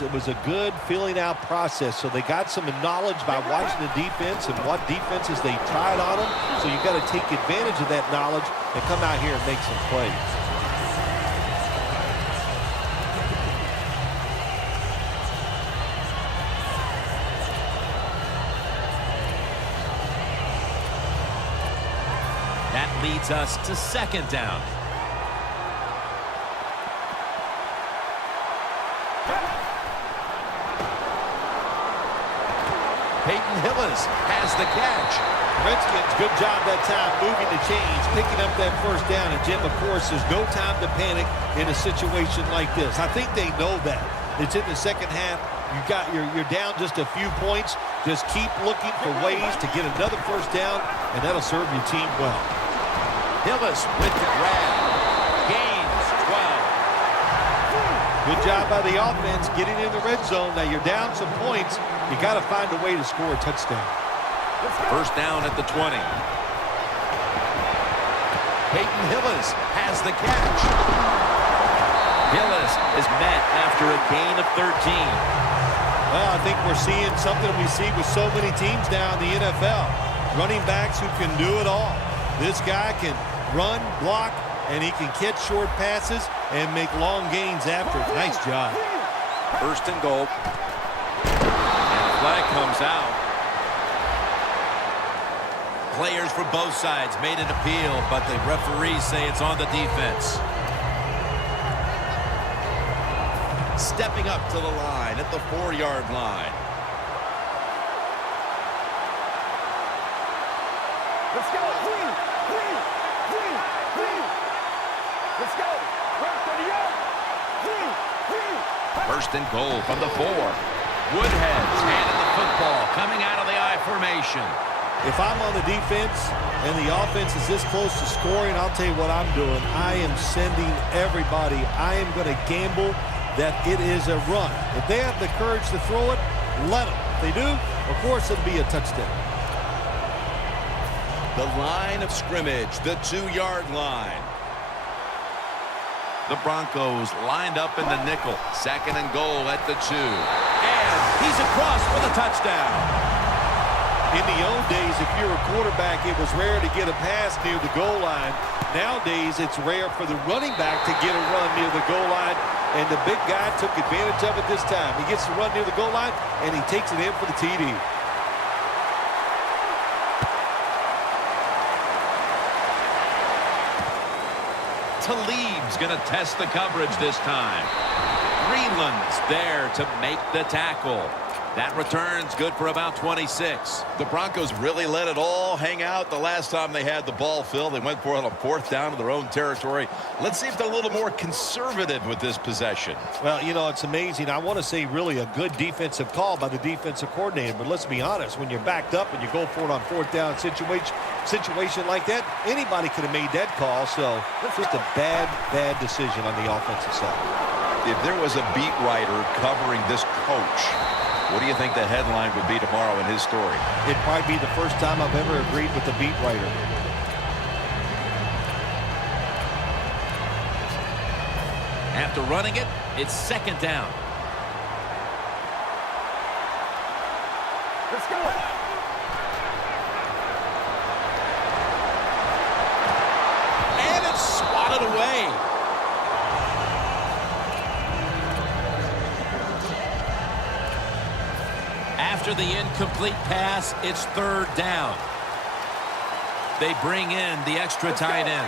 It was a good filling out process, so they got some knowledge by watching the defense and what defenses they tried on them. So you got to take advantage of that knowledge and come out here and make some plays. That leads us to second down. Peyton Hillis has the catch. Redskins, good job that time moving the chains, picking up that first down. And Jim, of course, there's no time to panic in a situation like this. I think they know that. It's in the second half. You're down just a few points. Just keep looking for ways to get another first down, and that'll serve your team well. Hillis with the grab. Gains 12. Good job by the offense getting in the red zone. Now you're down some points. You got to find a way to score a touchdown. First down at the 20. Peyton Hillis has the catch. Hillis is met after a gain of 13. Well, I think we're seeing something we see with so many teams now in the NFL. Running backs who can do it all. This guy can run, block, and he can catch short passes and make long gains after it. Nice job. First and goal. Flag comes out. Players for both sides made an appeal, but the referees say it's on the defense. Stepping up to the line at the 4-yard line. Let's go. Let's go. First and goal from the 4. Woodhead's handed the football coming out of the I formation. If I'm on the defense and the offense is this close to scoring, I'll tell you what I'm doing. I am sending everybody. I am going to gamble that it is a run. If they have the courage to throw it, let them. If they do, of course it'll be a touchdown. The line of scrimmage, the 2-yard line. The Broncos lined up in the nickel. Second and goal at the 2. And he's across for the touchdown. In the old days, if you're a quarterback, it was rare to get a pass near the goal line. Nowadays, it's rare for the running back to get a run near the goal line, and the big guy took advantage of it this time. He gets to run near the goal line, and he takes it in for the TD. Talib's going to test the coverage this time. Greenland's there to make the tackle. That return's good for about 26. The Broncos really let it all hang out the last time they had the ball, Phil. They went for it on a 4th down to their own territory. Let's see if they're a little more conservative with this possession. Well, you know, it's amazing. I want to say really a good defensive call by the defensive coordinator, but let's be honest. When you're backed up and you go for it on 4th down situation like that, anybody could have made that call. So it's just a bad decision on the offensive side. If there was a beat writer covering this coach, what do you think the headline would be tomorrow in his story? It'd probably be the first time I've ever agreed with the beat writer. After running it, it's second down. Let's go. And it's swatted away. After the incomplete pass, it's 3rd down. They bring in the extra tight end.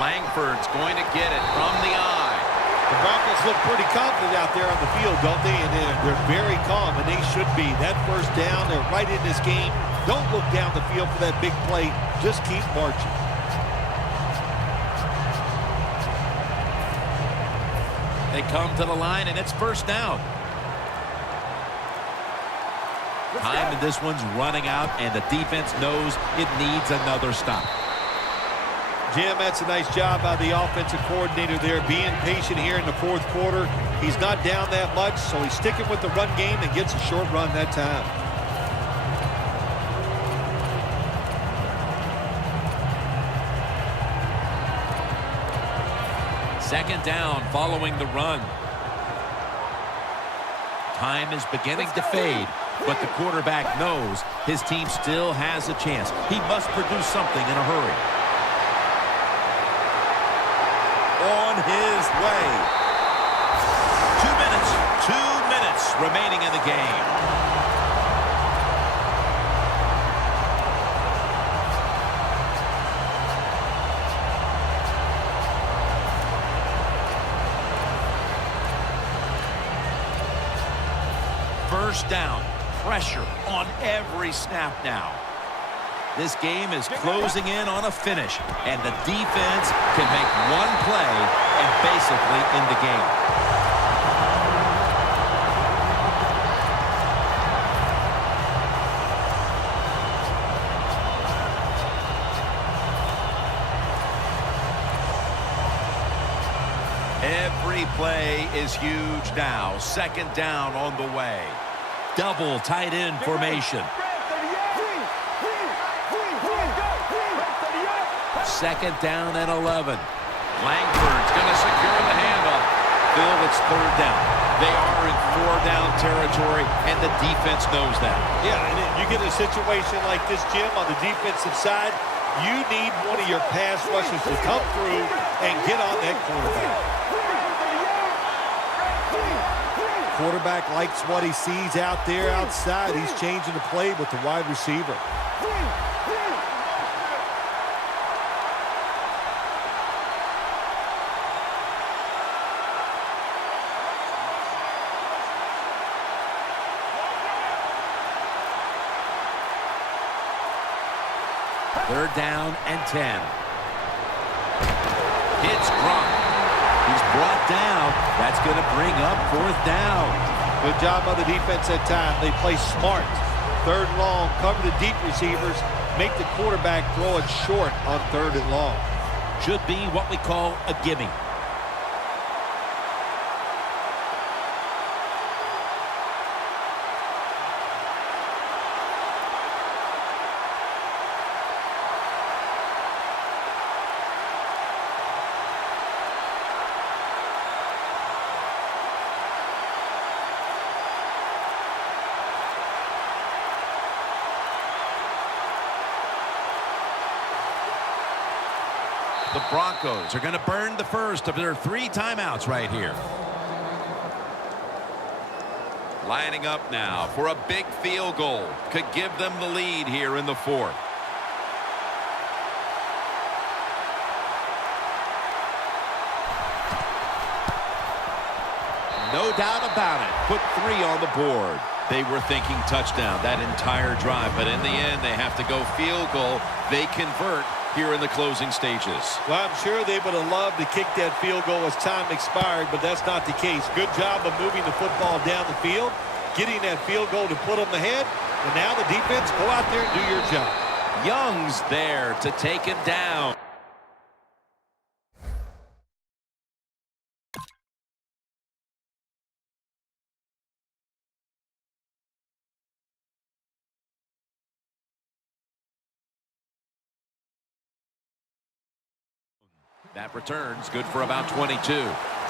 Langford's going to get it from the eye. The Broncos look pretty confident out there on the field, don't they? And they're very calm, and they should be. That first down, they're right in this game. Don't look down the field for that big play. Just keep marching. They come to the line, and it's first down. Time in this one's running out, and the defense knows it needs another stop. Jim, that's a nice job by the offensive coordinator there, being patient here in the 4th quarter. He's not down that much, so he's sticking with the run game and gets a short run that time. Second down following the run. Time is beginning to fade, but the quarterback knows his team still has a chance. He must produce something in a hurry. On his way. 2 minutes remaining in the game. First down, pressure on every snap now. This game is closing in on a finish, and the defense can make one play and basically end the game. Every play is huge now. Second down on the way. Double tight end formation. Second down and 11. Langford's going to secure the handoff. Phil, it's third down. They are in four-down territory, and the defense knows that. Yeah, and you get a situation like this, Jim, on the defensive side, you need one of your pass rushers to come through and get on that quarterback. Quarterback likes what he sees out there outside. He's changing the play with the wide receiver. Third down and 10. Hits Gronk. He's brought down. That's going to bring up fourth down. Good job by the defense that time. They play smart. Third and long, cover the deep receivers, make the quarterback throw it short on third and long. Should be what we call a gimme. The Broncos are going to burn the first of their 3 timeouts right here. Lining up now for a big field goal. Could give them the lead here in the fourth. No doubt about it. Put 3 on the board. They were thinking touchdown that entire drive, but in the end, they have to go field goal. They convert here in the closing stages. Well, I'm sure they would have loved to kick that field goal as time expired, but that's not the case. Good job of moving the football down the field, getting that field goal to put them ahead, and now the defense, go out there and do your job. Young's there to take him down. That return's good for about 22.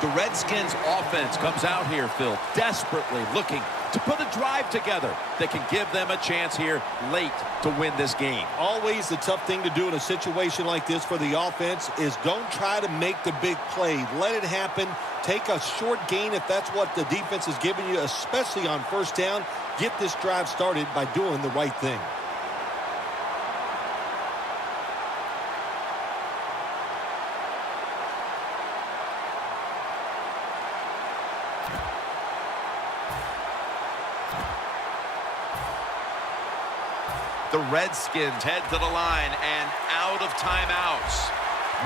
The Redskins offense comes out here, Phil, desperately looking to put a drive together that can give them a chance here late to win this game. Always the tough thing to do in a situation like this for the offense is don't try to make the big play. Let it happen. Take a short gain if that's what the defense is giving you, especially on first down. Get this drive started by doing the right thing. The Redskins head to the line and out of timeouts.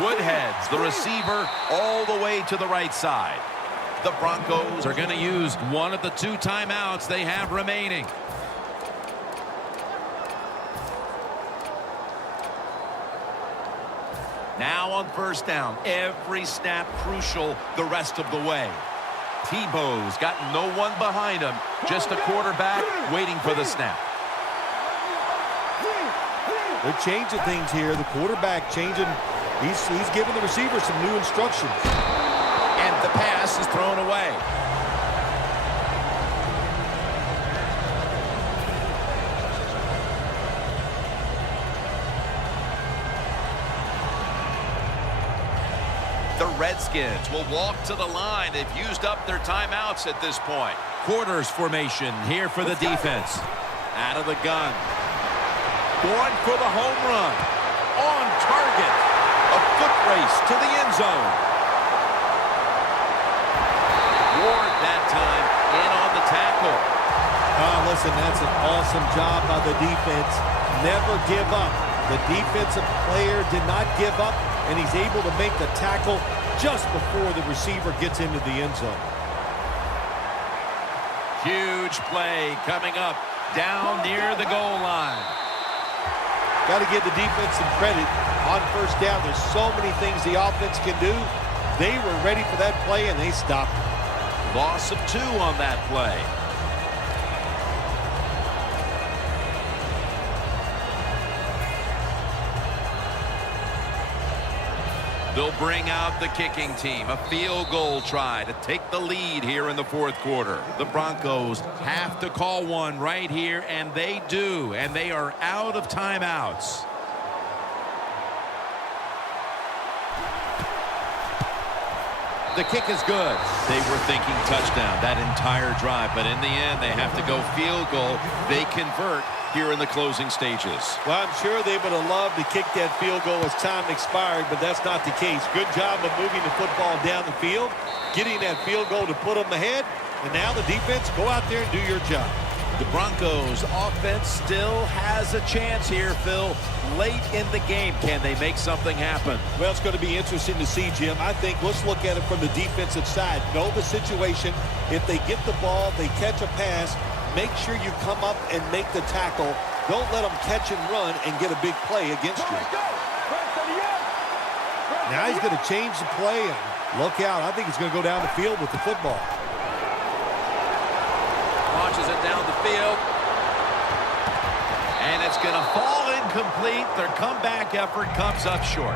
Woodhead's the receiver all the way to the right side. The Broncos are going to use one of the 2 timeouts they have remaining. Now on first down, every snap crucial the rest of the way. Tebow's got no one behind him, just a quarterback waiting for the snap. They're changing things here. The quarterback changing. He's giving the receiver some new instructions. thrown away. The Redskins will walk to the line. They've used up their timeouts at this point. Quarters formation here for the defense. Out of the gun. Going for the home run. On target. A foot race to the end zone. Ward that time in on the tackle. Listen, that's an awesome job by the defense. Never give up. The defensive player did not give up, and he's able to make the tackle just before the receiver gets into the end zone. Huge play coming up down near the goal line. Got to give the defense some credit on first down. There's so many things the offense can do. They were ready for that play, and they stopped it. Loss of 2 on that play. They'll bring out the kicking team. A field goal try to take the lead here in the fourth quarter. The Broncos have to call one right here, and they do. And they are out of timeouts. The kick is good. They were thinking touchdown that entire drive, but in the end, they have to go field goal. They convert here in the closing stages. Well, I'm sure they would have loved to kick that field goal as time expired, but that's not the case. Good job of moving the football down the field, getting that field goal to put them ahead, and now the defense, go out there and do your job. The Broncos offense still has a chance here, Phil. Late in the game, can they make something happen? Well, it's going to be interesting to see, Jim. I think let's look at it from the defensive side. Know the situation. If they get the ball, they catch a pass, make sure you come up and make the tackle. Don't let them catch and run and get a big play against you. Now he's going to change the play, and look out. I think he's going to go down the field with the football. Launches it down the field. And it's going to fall incomplete. Their comeback effort comes up short.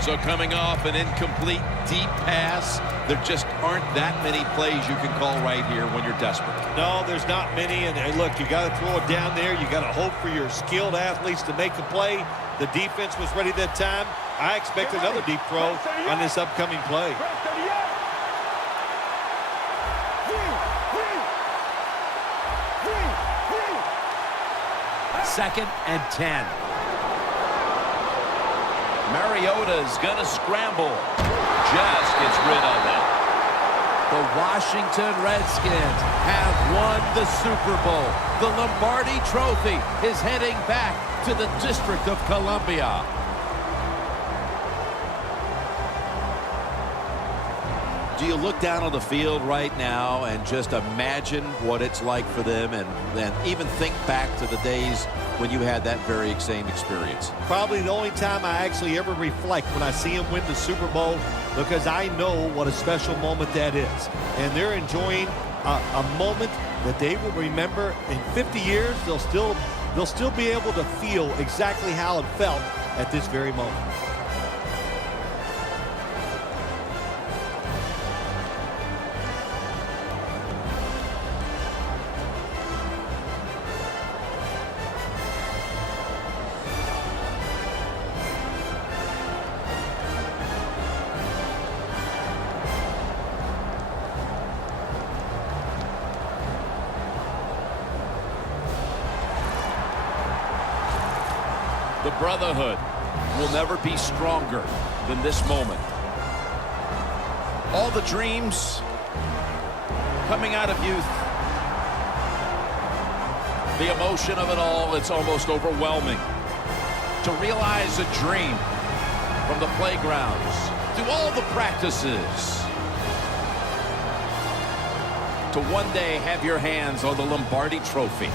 So coming off an incomplete deep pass, there just aren't that many plays you can call right here when you're desperate. No, there's not many. And look, you got to throw it down there. You got to hope for your skilled athletes to make the play. The defense was ready that time. I expect another deep throw on this upcoming play. Second and 10. Mariota's going to scramble. Just gets rid of it. The Washington Redskins have won the Super Bowl. The Lombardi Trophy is heading back to the District of Columbia. Do you look down on the field right now and just imagine what it's like for them and even think back to the days when you had that very same experience? Probably the only time I actually ever reflect when I see them win the Super Bowl, because I know what a special moment that is. And they're enjoying a moment that they will remember in 50 years. They'll still be able to feel exactly how it felt at this very moment. The brotherhood will never be stronger than this moment. All the dreams coming out of youth. The emotion of it all, it's almost overwhelming. To realize a dream from the playgrounds, through all the practices, to one day have your hands on the Lombardi Trophy.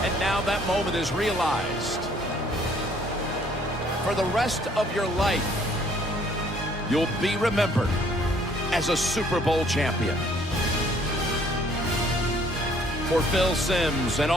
And now that moment is realized. For the rest of your life, you'll be remembered as a Super Bowl champion. For Phil Simms and all